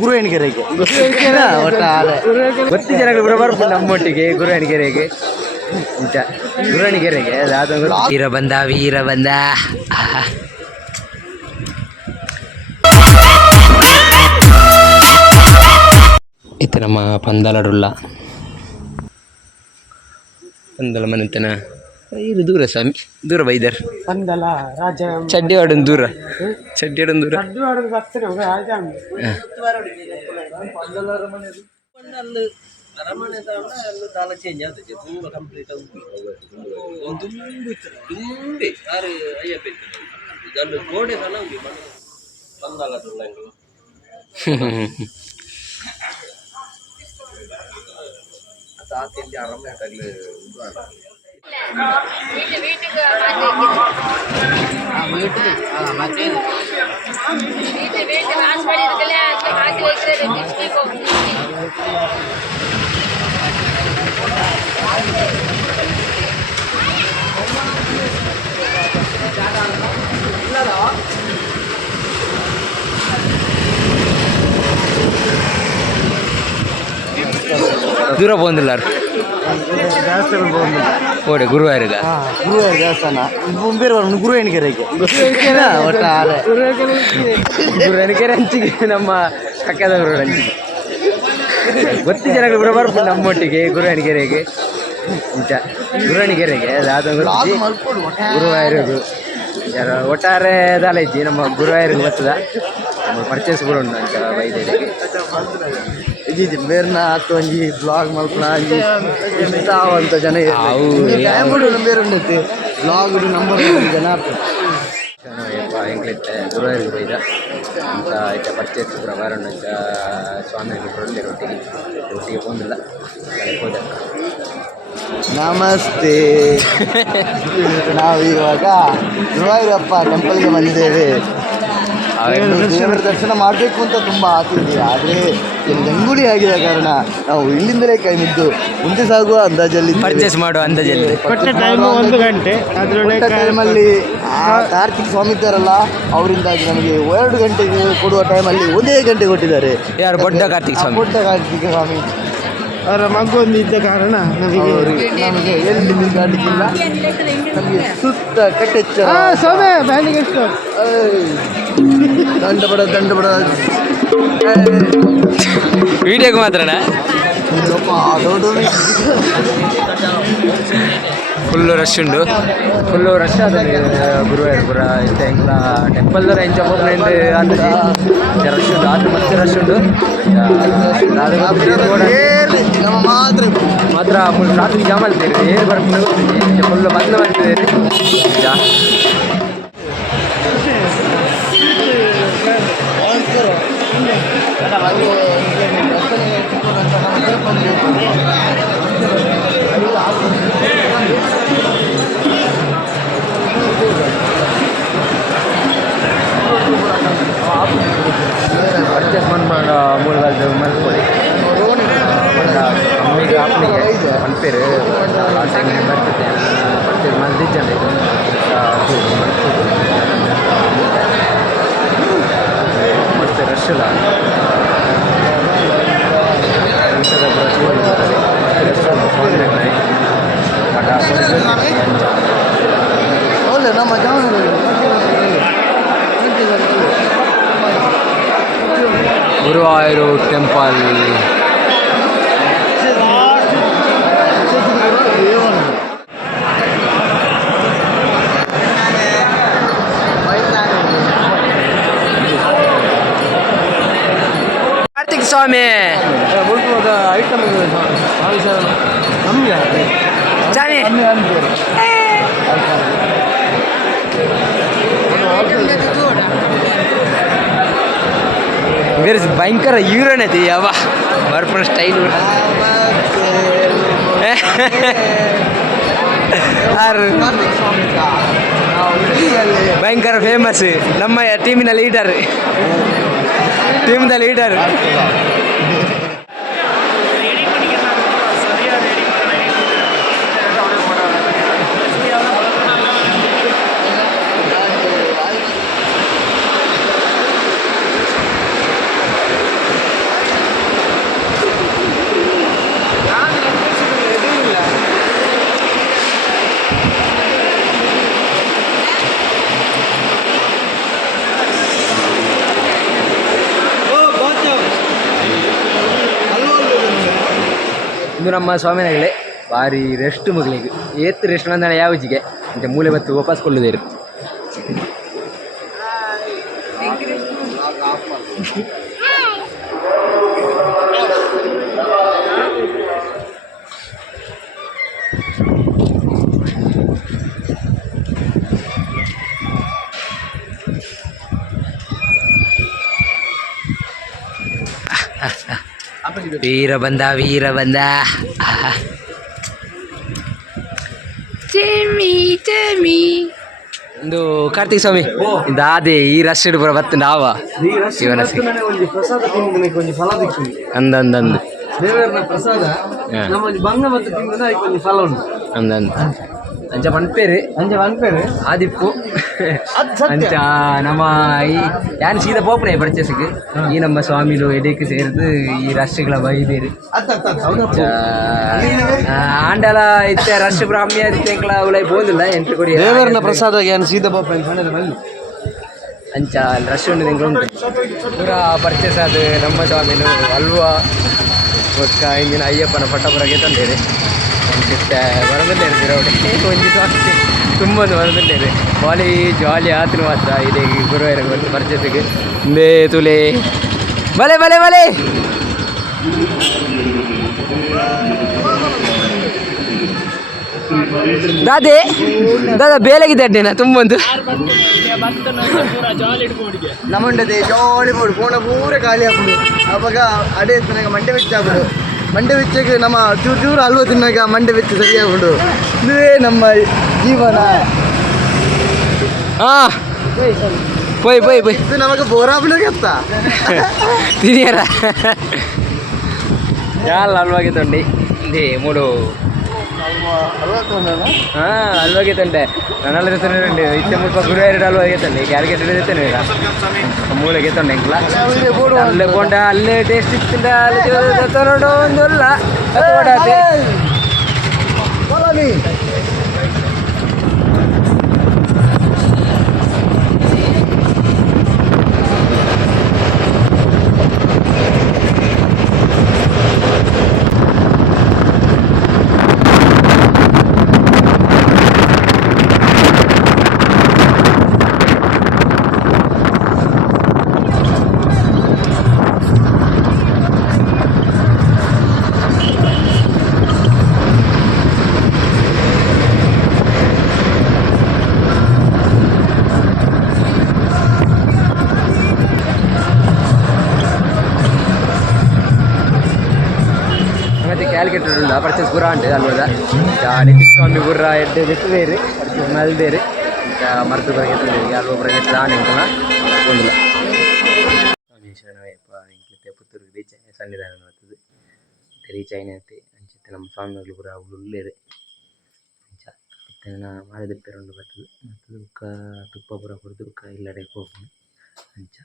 ಗುರು ಎಣಿಕೆರೆಗೆ ಗೊತ್ತಿ ಜನಗಳು ಬರಬಾರ್ದು ನಮ್ಮೊಟ್ಟಿಗೆ ಗುರು ಎಣಿಕೆರೆಗೆ ನಿಜ ಗುರು ಎಣಿಕೆರೆಗೆ ವೀರ ಬಂದ ವೀರ ಬಂದ ಇತ್ತು ನಮ್ಮ ಪಂದಲಡುಲ್ಲ ಪಂದಲ ಮನೆತನ ಇದು ದೂರ ಸ್ವಾಮಿ ದೂರ ಬೈದರ್ ಪಂದಲ ರಾಜ ಚಡ್ಡಿ ಆಡೋದು ದೂರ ಚಡ್ಡಿ ಆಡೋದು ದೂರ ಚೇಂಜ್ ಆಗ್ತದೆ ತುಂಬ ಕಂಪ್ಲೀಟ್ ತುಂಬಿ ಯಾರು ಅಯ್ಯಪ್ಪ ಇದನ್ನು ಗೋಡೆ ಸಲ ಉಂಟು ಪಂದಲದುಲ್ಲ താത്തിന്റെ അറമ്മേട്ടല് ದೂರ ಬಂದಿಲ್ಲ ಓಡೆ ಗುರುವಾರಿಗ ಗುರುವಾರ ದೇವಸ್ಥಾನ ಗುರು ಎಣಿಕೆರೆಗೆ ಒಟ್ಟಾರೆ ಗುರು ಎಣಿಕೆರೆ ಹಂಚಿಗೆ ನಮ್ಮ ಅಕ್ಕದವರು ಹಂಚಿಗೆ ಗೊತ್ತಿ ಜನಗಳು ಬರಬಾರ್ದು ನಮ್ಮೊಟ್ಟಿಗೆ ಗುರು ಎಣಿಕೆರೆಗೆ ನಿಜ ಗುರು ಎಣಿಕೆರೆಗೆ ಗುರುವಾಯೂರು ಒಟ್ಟಾರೆ ದಾಲ ಇಜ್ಜಿ ನಮ್ಮ ಗುರುವಾಯೂರಿಗೆ ಬರ್ತದ ನಮ್ಮ ಪರ್ಚೇಸ್ ಕೂಡ ಉಂಟು ಅಂತ ವೈದ್ಯರಿಗೆ ಇದ್ದಿದ್ದು ಬೇರ್ನ ಹತ್ತು ಒಂಜಿ ಬ್ಲಾಗ್ ಮಲ್ಪನ ಒಂಜಿ ಎಂತ ಅಂತ ಜನ ಬೇರೆ ಉಂಡೈತಿ ಬ್ಲಾಗ್ ನಂಬರ್ ಜನ ಎಂಕ್ಲೆತ್ತೆ ಗುರುವಾಯೂರಿಗೆ ಬೈದ ಅಂತ ಇತ್ತ ಪರ್ಚೇಸ್ ಕೂಡ ಬಾರಣ್ಣ ಅಂತ ಸ್ವಾಮಿಗೆ ಒಟ್ಟಿಗೆ ಬಂದಿಲ್ಲ ಹೋದ ನಮಸ್ತೆ ನಾವು ಇವಾಗ ಗುರುವಾಯೂರಪ್ಪ ಟೆಂಪಲ್ಗೆ ಬಂದಿದ್ದೇವೆ ದೇವರ ದರ್ಶನ ಮಾಡಬೇಕು ಅಂತ ತುಂಬ ಆಸೆ ಇದೆ ಆದರೆ ಇಲ್ಲಿ ಗಂಗೂಲಿ ಆಗಿದ ಕಾರಣ ನಾವು ಇಲ್ಲಿಂದಲೇ ಕೈ ಮುದ್ದು ಮುಂದೆ ಸಾಗುವ ಅಂದಾಜಲ್ಲಿ ಪರ್ಚೇಸ್ ಮಾಡುವ ಅಂದಾಜಲ್ಲಿ ಟೈಮಲ್ಲಿ ಕಾರ್ತಿಕ್ ಸ್ವಾಮಿ ಇದ್ದಾರಲ್ಲ ಅವರಿಂದಾಗಿ ನಮಗೆ 2 ಗಂಟೆಗೆ ಕೊಡುವ ಟೈಮಲ್ಲಿ 1 ಗಂಟೆ ಕೊಟ್ಟಿದ್ದಾರೆ. ಯಾರು ಬೊಡ್ಡ ಕಾರ್ತಿಕ್ ಸ್ವಾಮಿ? ಬೊಡ್ಡ ಕಾರ್ತಿಕ್ ಸ್ವಾಮಿ ಅವರ ಮಗೊಂದು ಇದ್ದ ಕಾರಣ ನಮಗೆ ಎಲ್ಲಿ ನಿಲ್ದಾಡಲಿಕ್ಕಿಲ್ಲ. ನಮಗೆ ಸುತ್ತ ಕಟ್ಟೆಚ್ಚ ದಂಡ ಬಡ ವಿಡಿಯೋಗೆ ಮಾತ್ರಣ ಫುಲ್ಲು ರಶ್ ಉಂಡು, ಫುಲ್ಲು ರಶ್ ಆದ ಗುರುವಾಯೂರ್ಪುರ ಇಂಥ ಎಂಕ್ಲ ಟೆಂಪಲ್ ದರ ಎಂಚ ಹೋಗ್ಲಿಂದ ಅಂದಜಿ ರಶ್ ಉಂಡು, ಆದ್ರೆ ಮತ್ತೆ ರಶ್ ಉಂಡು ಮಾತ್ರ ಫುಲ್ ಟ್ರಾಫಿಕ್ ಜಾಮ್ ಆಗ್ತೀರಿ. ಏನು ಬರ್ತೀನಿ ಫುಲ್ಲು ಬಂದ್ ಮಾಡ್ತಿದ್ದೀರಿ ಜಾ ಪರ್ಚೇಸ್ ಬಂದು ಮೂಲ ಮಲ್ಕೊಳ್ಳಿ ಅಮ್ಮಿಗೆ ಅಪ್ಪನಿಗೆ ಅನ್ಪೇರು ಆ ಟೈಮಿಗೆ ಬರ್ತದೆ ಪರ್ಚೇಸ್ ಮಂದಿದ್ದಾನೆ ಇದು ಮತ್ತೆ ರಶ್ ಇಲ್ಲ ನಮ್ಮ ಗುರುವಾಯೂರು ಟೆಂಪಲ್ ಕಾರ್ತಿಕ್ ಸ್ವಾಮಿ ಐಟಮ್ ಕಮ್ಮಿ ಜಾನಿ ಬೇರೆ ಭಯಂಕರ ಯೂರನೈತಿ ಯಾವ ಬರ್ಪಣ ಸ್ಟೈಲ್ ಭಯಂಕರ ಫೇಮಸ್ ನಮ್ಮ ಟೀಮಿನ ಲೀಡರ್ ಇಂದು ನಮ್ಮ ಸ್ವಾಮಿನಾಗಲೇ ಭಾರಿ ರೆಸ್ಟ್ ಮಗಳಿಗೆ ಏತ್ ರೆಸ್ಟ್ ಬಂದಾನೆ ಯಾವಜಿಗೆ ಅಂತ ಮೂಲೆ ಬತ್ತು ವಾಪಸ್ ಕೊಳ್ಳುದೇರು ವೀರ ಬಂದ ಒಂದು ಕಾರ್ತಿಕ್ ಸ್ವಾಮಿ ದಾದೆ ಈ ರಶ್ ಪೂರ ಬತ್ತು ನಾವ ಅಂದಂದು ದೇವರ ಪ್ರಸಾದ ನಮ್ಮ ಬಂಗ ಮತ್ತು ತಿಂಗಳ ಒಂದು ಫಲ ಉಂಟು ಅಂದಂದು ಅಂಚ ಮನ್ಪೇರು ಆದಿಪ್ಪು ಅಂಚ ನಮ್ಮ ಈ ಯಾನ್ ಸೀದಾ ಪೋಪನೆ ಪರ್ಚೇಸ್ಗೆ ಈ ನಮ್ಮ ಸ್ವಾಮಿಲು ಎಡೆಕ್ಕೆ ಸೇರಿದು ಈ ರಾಷ್ಟ್ರಗಳ ಬೈದೇರಿ ಆಂಡಲ ಇತ್ತೆ ರಾಷ್ಟ್ರ ಬ್ರಾಹ್ಮ್ಯ ಇತ್ತೆಂಕ್ಲ ಉಲೈ ಬೋದಿಲ್ಲ ಎಂಟು ಕೊಡಿ ದೇವರನ ಪ್ರಸಾದ ಯಾನ್ ಸೀದಾ ಪೋಪ ಅಂಚ ರಶ್ ಉಂಟು ನಿಂಗೆ ಉಂಟು ಪೂರ ಪರ್ಚೇಸ್ ಅದು ನಮ್ಮ ಸ್ವಾಮಿಲು ಅಲ್ವಾ ಒಕ್ಕ ಇಂದಿನ ಅಯ್ಯಪ್ಪನ ಪಟ್ಟಪುರಗೆ ತಂದೇರಿ ಅಂಚಿತ್ತೆ ಬರದಲ್ಲೇ ಇರ್ತೀರ ಅವಡೆ ಒಂಜಿ ಸ್ವಾಮಿ ತುಂಬ ಬರದಲ್ಲೇ ಇದೆ ಬಾಲಿ ಜಾಲಿ ಆತನು ಮಾತ್ರ ಇದೆ ಗುರುವಾರ ಬಂದು ಪರ್ಚೇಸಿಗೆ ಒಂದೇ ತುಲೆ ಬಲೆ ಬಲೆ ಬಲೆ ದಾದಾ ಬೇಲೆಗಿದೆ ಅಡ್ಡೇನ ತುಂಬೊಂದು ನಮ್ಮಂಡದೆ ಜಾಲಿ ಮಾಡು ಪೋಣ ಪೂರ ಖಾಲಿ ಹಾಕ್ಬಿಡು ಅವಾಗ ಅಡೆ ನನಗೆ ಮಂಡೆ ವೆಚ್ಚ ಆಗ್ಬಿಡು ಮಂಡೆ ವೆಚ್ಚಕ್ಕೆ ನಮ್ಮ ಚೂರು ಚೂರು ಹಲ್ವ ತಿನ್ನಾಗ ಮಂಡೆ ವೆಚ್ಚ ಸರಿಯಾಗ್ಬಿಡು ಇದುವೇ ನಮ್ಮ ಜೀವನ ಹಾಂ ಪೋಯ್ ಪೋಯ್ ಪೋಯ್ ಇದು ನಮಗೆ ಬೋರಾಬಿಡುಗತ್ತ ತಿರಿಯರ ಯಾಲ್ ಹಲ್ವಾಗೆ ತೊಂಡಿ ಇದೆ ಮೂಡು ಹಾಂ ಹಲ್ವಾಗೆ ತಂಡೆ ನನ್ನೆಲ್ಲ ಜೊತೆ ಇತ್ತೆ ಮುಲ್ಪ ಗುರುವಾರ ಹಲ್ವಾಗೆ ತಂಡೆ ಕ್ಯಾರಿಕೆಟ್ ಜೊತೆ ಈಗ ಮೂಳೆಗೆ ತಂಡೆ ಇಂಕ್ಲ ಅಲ್ಲೇ ಕೊಂಡ ಅಲ್ಲೇ ಟೇಸ್ಟ್ ಇತ್ತಿಂದ ಅಲ್ಲಿ ನೋಡು ಒಂದು ಅಲ್ಲ ಓಡಾತೆ ಕ್ಯಾಲ್ಕುಲೇಟರ್ ಉಂಡ ಪರ್ಚೇಸ್ ಪೂರ ಉಂಟು ಅಲ್ವದ ನಿತಿನ್ ಸ್ವಾಮಿ ಪೂರ ಎಡ್ಡೆ ಬೆತ್ತದೇರಿ ಪರ್ಚೇಸ್ ಮಲ್ದೇರಿ ಮರ್ತು ಬರಗೆ ತಂದೇರಿ ಅಲ್ವ ಬರಗೆ ದಾಣಿಂಕನ ಒಂದಿಲ್ಲ ಶರಣಯ್ಯಪ್ಪ ಇಂಕ್ಲತೆ ಪುತ್ತೂರಿಗೆ ರೀಚ್ ಸನ್ನಿಧಾನ ಮಾಡ್ತದೆ ರೀಚ್ ಆಯ್ನಂತೆ ಅಂಚಿತ್ತೆ ನಮ್ಮ ಸ್ವಾಮಿಗಳು ಪೂರ ಉಳ್ಳೇರಿ ಅಂಚ ಇತ್ತನ ಮಾಡಿದ ಪೇರುಂಡು ಬರ್ತದೆ ಮತ್ತು ತುಪ್ಪ ಪೂರ ಕೊಡ್ದು ಇಲ್ಲಡೆ ಹೋಗ್ಬೋದು ಅಂಚ